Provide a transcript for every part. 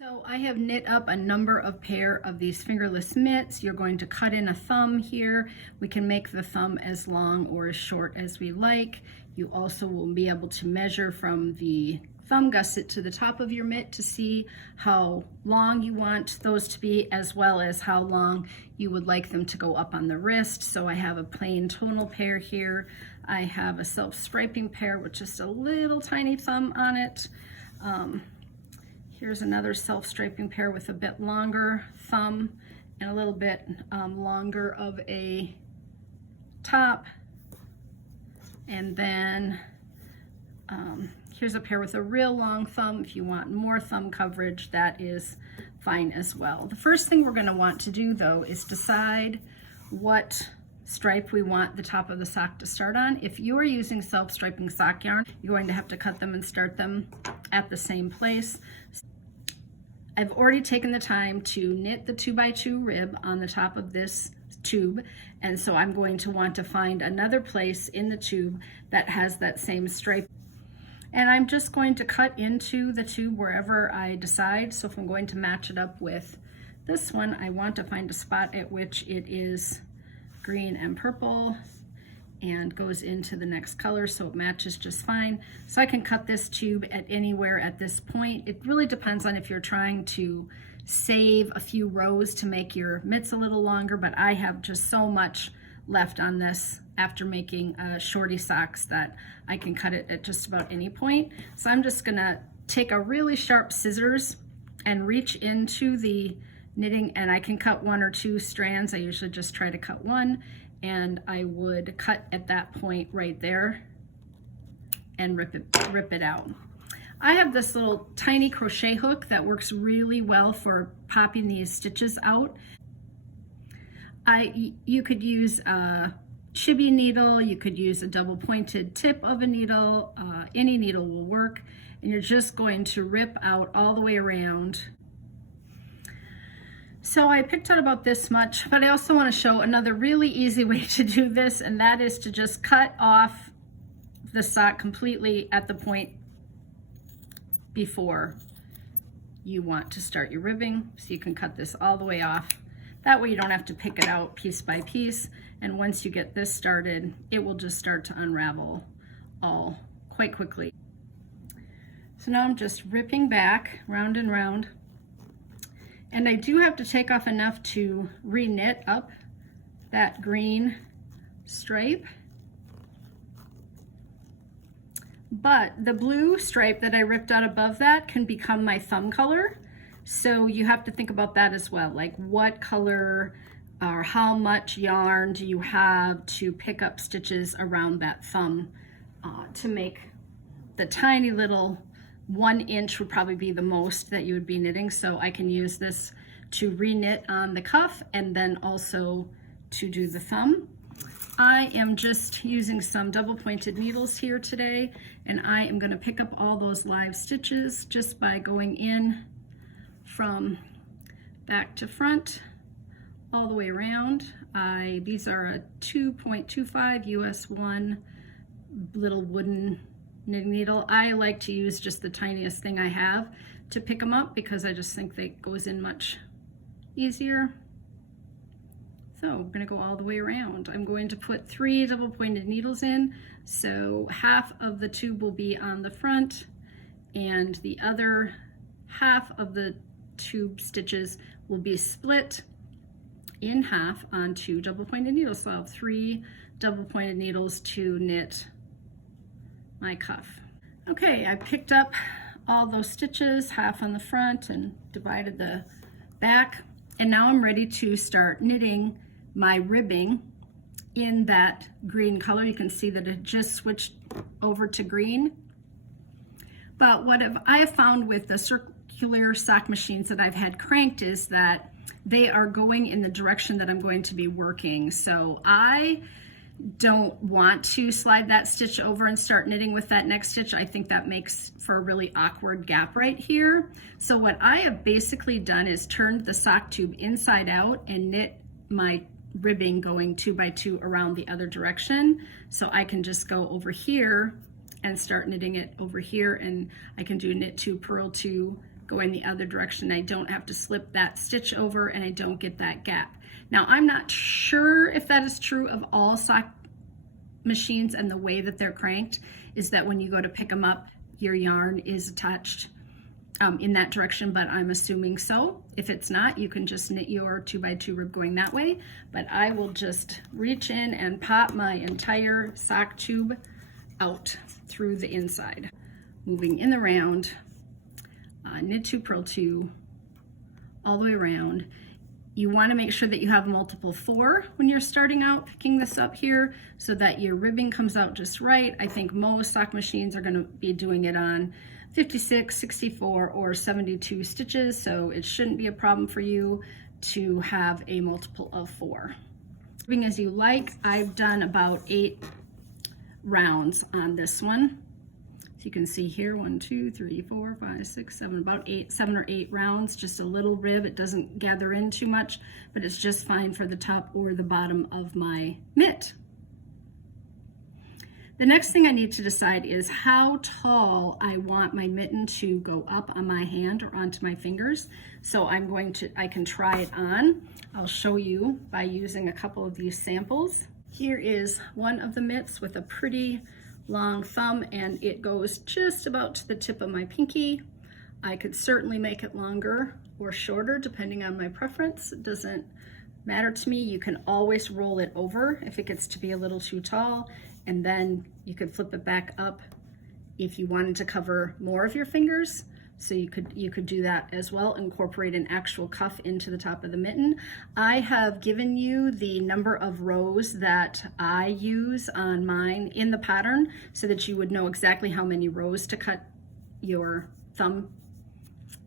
So I have knit up a number of pair of these fingerless mitts. You're going to cut in a thumb here. We can make the thumb as long or as short as we like. You also will be able to measure from the thumb gusset to the top of your mitt to see how long you want those to be, as well as how long you would like them to go up on the wrist. So I have a plain tonal pair here. I have a self-striping pair with just a little tiny thumb on it. Here's another self-striping pair with a bit longer thumb and a little bit longer of a top. And then here's a pair with a real long thumb. If you want more thumb coverage, that is fine as well. The first thing we're going to want to do, though, is decide what stripe we want the top of the sock to start on. If you are using self-striping sock yarn, you're going to have to cut them and start them at the same place. I've already taken the time to knit the 2x2 rib on the top of this tube, and so I'm going to want to find another place in the tube that has that same stripe. And I'm just going to cut into the tube wherever I decide. So if I'm going to match it up with this one, I want to find a spot at which it is green and purple and goes into the next color, so it matches just fine. So I can cut this tube at anywhere at this point. It really depends on if you're trying to save a few rows to make your mitts a little longer, but I have just so much left on this after making shorty socks that I can cut it at just about any point. So I'm just gonna take a really sharp scissors and reach into the knitting, and I can cut one or two strands. I usually just try to cut one, and I would cut at that point right there and rip it out. I have this little tiny crochet hook that works really well for popping these stitches out. You could use a chibi needle, you could use a double pointed tip of a needle, any needle will work, and you're just going to rip out all the way around. So I picked out about this much, but I also want to show another really easy way to do this, and that is to just cut off the sock completely at the point before you want to start your ribbing. So you can cut this all the way off. That way you don't have to pick it out piece by piece, and once you get this started, it will just start to unravel all quite quickly. So now I'm just ripping back round and round. And I do have to take off enough to re-knit up that green stripe. But the blue stripe that I ripped out above that can become my thumb color. So you have to think about that as well. Like, what color or how much yarn do you have to pick up stitches around that thumb to make the tiny little 1 inch would probably be the most that you would be knitting. So I can use this to re-knit on the cuff and then also to do the thumb. I am just using some double pointed needles here today, and I am going to pick up all those live stitches just by going in from back to front all the way around. These are a 2.25 US 1 little wooden knitting needle. I like to use just the tiniest thing I have to pick them up because I just think that goes in much easier. So I'm going to go all the way around. I'm going to put 3 double pointed needles in, so half of the tube will be on the front and the other half of the tube stitches will be split in half on 2 double pointed needles. So I'll have 3 double pointed needles to knit my cuff. Okay, I picked up all those stitches, half on the front and divided the back, and now I'm ready to start knitting my ribbing in that green color. You can see that it just switched over to green. But what I have found with the circular sock machines that I've had cranked is that they are going in the direction that I'm going to be working. So I don't want to slide that stitch over and start knitting with that next stitch. I think that makes for a really awkward gap right here. So what I have basically done is turned the sock tube inside out and knit my ribbing going 2 by 2 around the other direction. So I can just go over here and start knitting it over here, and I can do knit 2, purl 2, going the other direction. I don't have to slip that stitch over and I don't get that gap. Now, I'm not sure if that is true of all sock machines, and the way that they're cranked is that when you go to pick them up, your yarn is attached in that direction, but I'm assuming so. If it's not, you can just knit your 2x2 rib going that way, but I will just reach in and pop my entire sock tube out through the inside, moving in the round, knit 2, purl 2, all the way around. You want to make sure that you have multiple 4 when you're starting out picking this up here, so that your ribbing comes out just right. I think most sock machines are going to be doing it on 56, 64, or 72 stitches, so it shouldn't be a problem for you to have a multiple of 4. Ribbing as you like. I've done about 8 rounds on this one. So you can see here, 1, 2, 3, 4, 5, 6, 7, about 7 or 8 rounds, just a little rib. It doesn't gather in too much, but it's just fine for the top or the bottom of my mitt. The next thing I need to decide is how tall I want my mitten to go up on my hand or onto my fingers. So I can try it on. I'll show you by using a couple of these samples. Here is one of the mitts with a pretty long thumb, and it goes just about to the tip of my pinky. I could certainly make it longer or shorter depending on my preference. It doesn't matter to me. You can always roll it over if it gets to be a little too tall, and then you could flip it back up if you wanted to cover more of your fingers. So you could do that as well, incorporate an actual cuff into the top of the mitten. I have given you the number of rows that I use on mine in the pattern so that you would know exactly how many rows to cut your thumb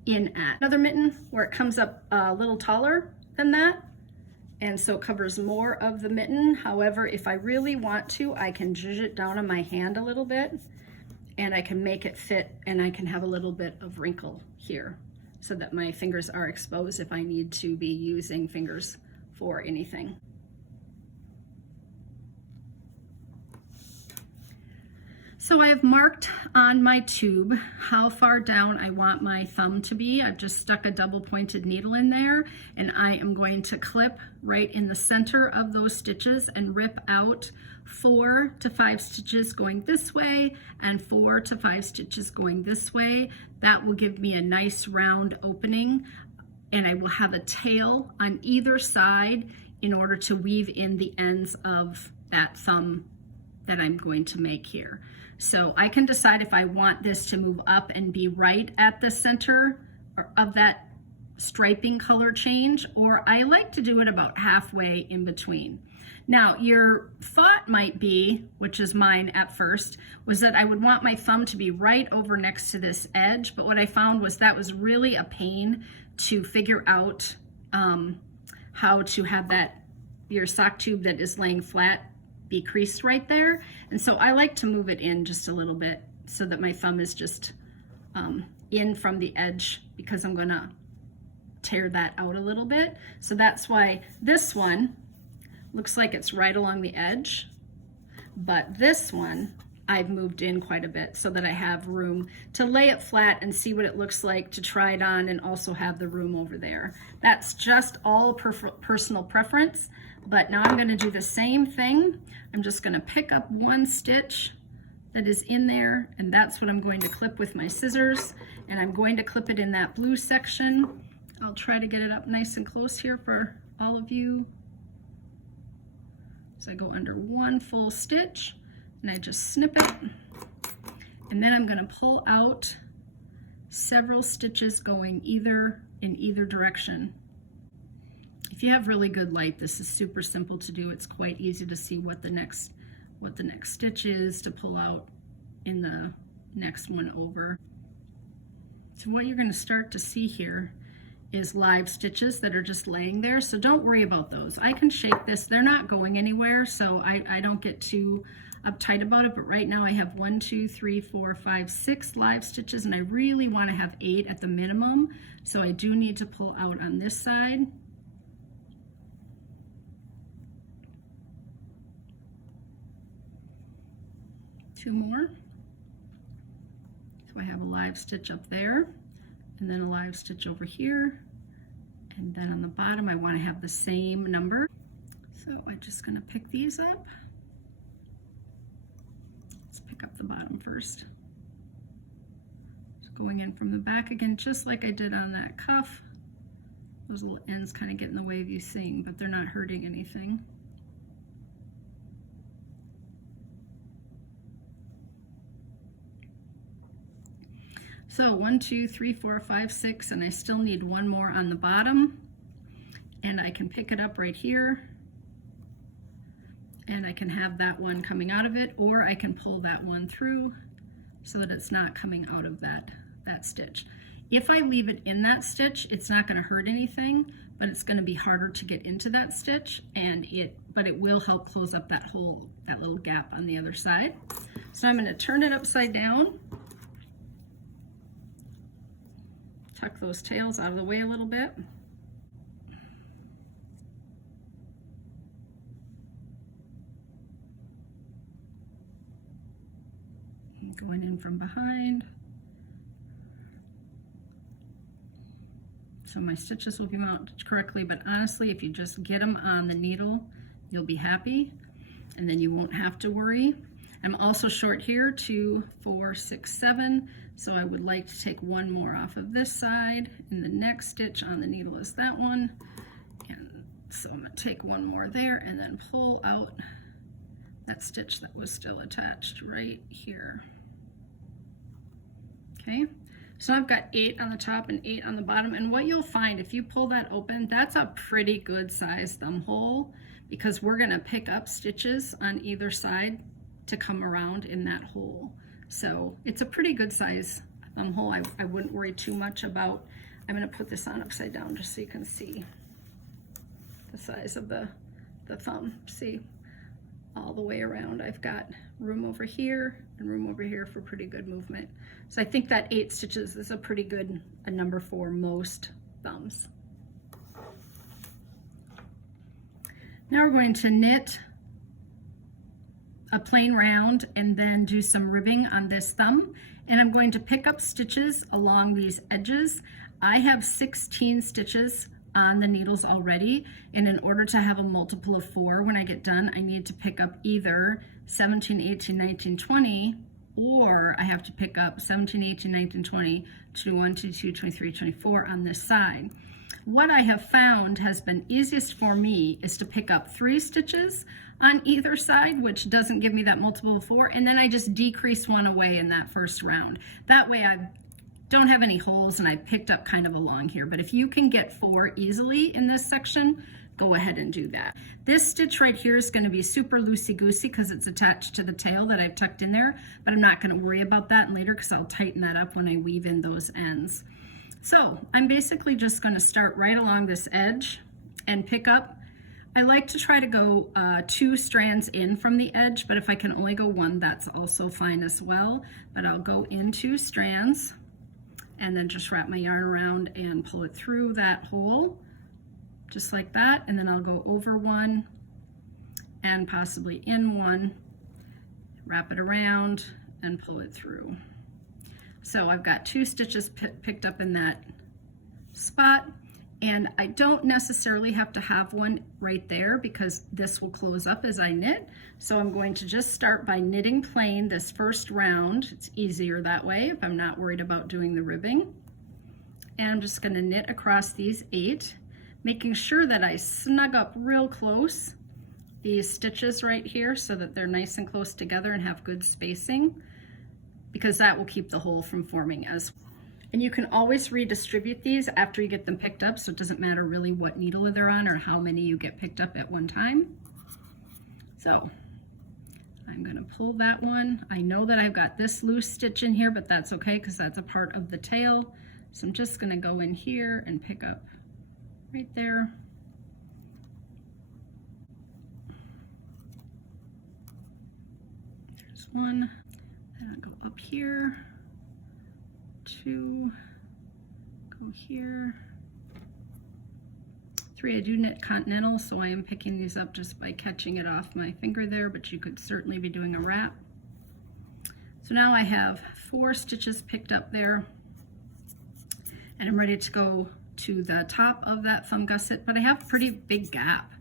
in at. Another mitten where it comes up a little taller than that, and so it covers more of the mitten. However, if I really want to, I can zhuzh it down on my hand a little bit, and I can make it fit, and I can have a little bit of wrinkle here so that my fingers are exposed if I need to be using fingers for anything. So I have marked on my tube how far down I want my thumb to be. I've just stuck a double pointed needle in there, and I am going to clip right in the center of those stitches and rip out 4 to 5 stitches going this way and 4 to 5 stitches going this way. That will give me a nice round opening, and I will have a tail on either side in order to weave in the ends of that thumb that I'm going to make here. So I can decide if I want this to move up and be right at the center of that striping color change, or I like to do it about halfway in between. Now, your thought might be, which is mine at first, was that I would want my thumb to be right over next to this edge, but what I found was that was really a pain to figure out how to have that, your sock tube that is laying flat, be creased right there. And so I like to move it in just a little bit so that my thumb is just in from the edge, because I'm gonna tear that out a little bit. So that's why this one looks like it's right along the edge, but this one I've moved in quite a bit so that I have room to lay it flat and see what it looks like, to try it on, and also have the room over there. That's just all personal preference, but now I'm going to do the same thing. I'm just going to pick up one stitch that is in there, and that's what I'm going to clip with my scissors, and I'm going to clip it in that blue section. I'll try to get it up nice and close here for all of you. So I go under one full stitch, and I just snip it, and then I'm going to pull out several stitches going in either direction. If you have really good light, this is super simple to do. It's quite easy to see what the next stitch is to pull out in the next one over. So what you're going to start to see here is live stitches that are just laying there, so don't worry about those. I can shake this, they're not going anywhere, so I don't get too uptight about it. But right now I have 1, 2, 3, 4, 5, 6 live stitches, and I really want to have 8 at the minimum, so I do need to pull out on this side. Two more. So I have a live stitch up there, and then a live stitch over here, and then on the bottom I want to have the same number. So I'm just going to pick these up. Let's pick up the bottom first. So going in from the back again, just like I did on that cuff. Those little ends kind of get in the way of you seeing, but they're not hurting anything. So 1, 2, 3, 4, 5, 6, and I still need one more on the bottom. And I can pick it up right here. And I can have that one coming out of it, or I can pull that one through so that it's not coming out of that stitch. If I leave it in that stitch, it's not going to hurt anything, but it's going to be harder to get into that stitch, but it will help close up that hole, that little gap on the other side. So I'm going to turn it upside down. Tuck those tails out of the way a little bit. And going in from behind. So my stitches will be mounted correctly, but honestly, if you just get them on the needle, you'll be happy, and then you won't have to worry. I'm also short here, 2, 4, 6, 7, so I would like to take one more off of this side, and the next stitch on the needle is that one. And so I'm going to take one more there and then pull out that stitch that was still attached right here. Okay, so I've got 8 on the top and 8 on the bottom, and what you'll find if you pull that open, that's a pretty good size thumb hole, because we're going to pick up stitches on either side to come around in that hole. So it's a pretty good size thumb hole. I wouldn't worry too much about. I'm going to put this on upside down just so you can see the size of the thumb. See, all the way around I've got room over here and room over here for pretty good movement. So I think that 8 stitches is a pretty good number for most thumbs. Now we're going to knit a plain round and then do some ribbing on this thumb, and I'm going to pick up stitches along these edges. I have 16 stitches on the needles already, and in order to have a multiple of 4 when I get done, I need to pick up either 17, 18, 19, 20, or I have to pick up 17, 18, 19, 20, 21, 22, 23, 24 on this side. What I have found has been easiest for me is to pick up 3 stitches on either side, which doesn't give me that multiple of 4, and then I just decrease one away in that first round. That way I don't have any holes and I picked up kind of along here. But if you can get 4 easily in this section, go ahead and do that. This stitch right here is going to be super loosey-goosey because it's attached to the tail that I've tucked in there, but I'm not going to worry about that later because I'll tighten that up when I weave in those ends. So I'm basically just going to start right along this edge and pick up. I like to try to go 2 strands in from the edge, but if I can only go 1, that's also fine as well. But I'll go in 2 strands and then just wrap my yarn around and pull it through that hole, just like that. And then I'll go over 1 and possibly in 1, wrap it around and pull it through. So I've got 2 stitches picked up in that spot. And I don't necessarily have to have one right there because this will close up as I knit. So I'm going to just start by knitting plain this first round. It's easier that way if I'm not worried about doing the ribbing. And I'm just going to knit across these 8, making sure that I snug up real close these stitches right here so that they're nice and close together and have good spacing, because that will keep the hole from forming as well. And you can always redistribute these after you get them picked up, so it doesn't matter really what needle they're on or how many you get picked up at one time. So I'm going to pull that one. I know that I've got this loose stitch in here, but that's okay because that's a part of the tail. So I'm just going to go in here and pick up right there. There's 1. Then I'll go up here. 2, go here. 3, I do knit continental, so I am picking these up just by catching it off my finger there, but you could certainly be doing a wrap. So now I have 4 stitches picked up there. And I'm ready to go to the top of that thumb gusset, but I have a pretty big gap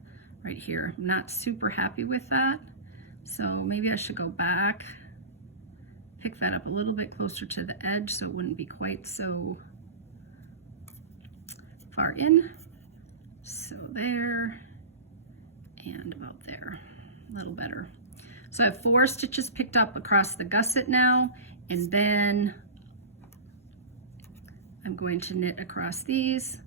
right here. I'm not super happy with that. So maybe I should go back, pick that up a little bit closer to the edge so it wouldn't be quite so far in. So there, and about there, a little better. So I have 4 stitches picked up across the gusset now, and then I'm going to knit across these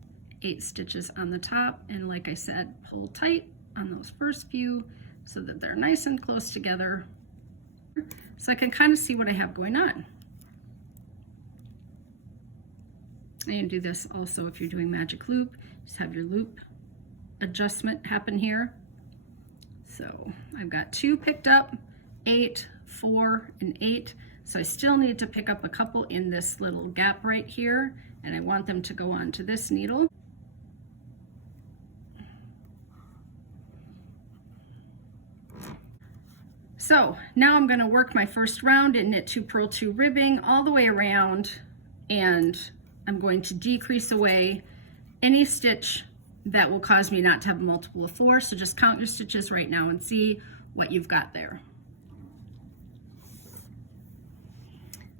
8 stitches on the top, and like I said, pull tight on those first few so that they're nice and close together, so I can kind of see what I have going on. And you can do this also if you're doing magic loop. Just have your loop adjustment happen here. So I've got 2 picked up, 8, 4, and 8. So I still need to pick up a couple in this little gap right here, and I want them to go onto this needle. So now I'm going to work my first round in knit 2, purl 2 ribbing all the way around, and I'm going to decrease away any stitch that will cause me not to have a multiple of 4. So just count your stitches right now and see what you've got there.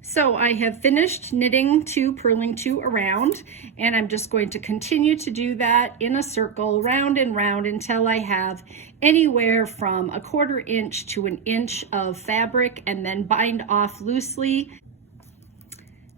So I have finished knitting 2, purling 2 around, and I'm just going to continue to do that in a circle round and round until I have anywhere from 1/4 inch to 1 inch of fabric, and then bind off loosely.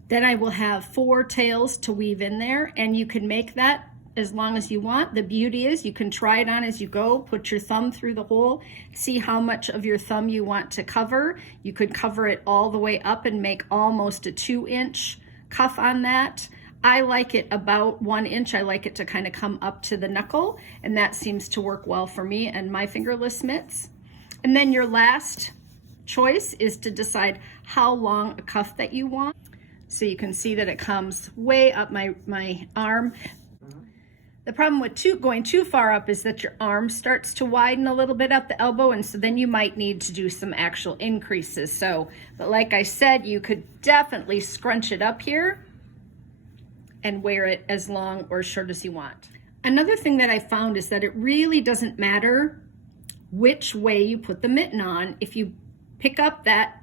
Then I will have 4 tails to weave in there, and you can make that as long as you want. The beauty is you can try it on as you go, put your thumb through the hole, see how much of your thumb you want to cover. You could cover it all the way up and make almost a 2-inch cuff on that. I like it about 1 inch. I like it to kind of come up to the knuckle, and that seems to work well for me and my fingerless mitts. And then your last choice is to decide how long a cuff that you want. So you can see that it comes way up my arm. The problem with going too far up is that your arm starts to widen a little bit at the elbow, and so then you might need to do some actual increases. So, but like I said, you could definitely scrunch it up here and wear it as long or short as you want. Another thing that I found is that it really doesn't matter which way you put the mitten on. If you pick up that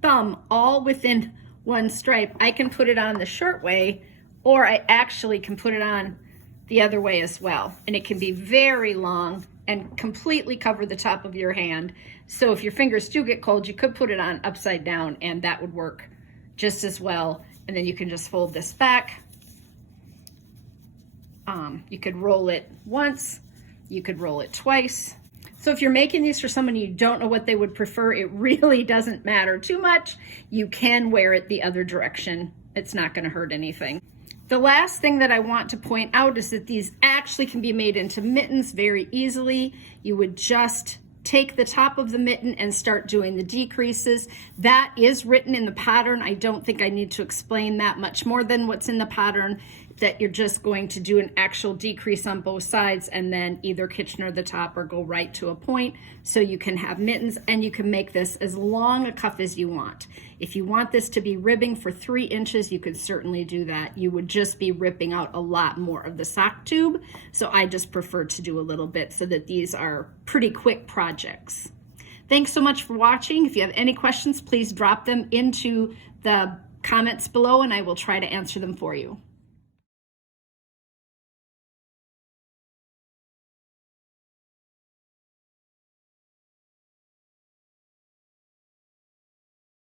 thumb all within one stripe, I can put it on the short way, or I actually can put it on the other way as well. And it can be very long and completely cover the top of your hand. So if your fingers do get cold, you could put it on upside down, and that would work just as well. And then you can just fold this back. You could roll it once, you could roll it twice. So if you're making these for someone you don't know what they would prefer, it really doesn't matter too much. You can wear it the other direction. It's not going to hurt anything. The last thing that I want to point out is that these actually can be made into mittens very easily. You would just take the top of the mitten and start doing the decreases. That is written in the pattern. I don't think I need to explain that much more than what's in the pattern, that you're just going to do an actual decrease on both sides and then either Kitchener the top or go right to a point, so you can have mittens, and you can make this as long a cuff as you want. If you want this to be ribbing for 3 inches, you could certainly do that. You would just be ripping out a lot more of the sock tube, so I just prefer to do a little bit so that these are pretty quick projects. Thanks so much for watching. If you have any questions, please drop them into the comments below and I will try to answer them for you.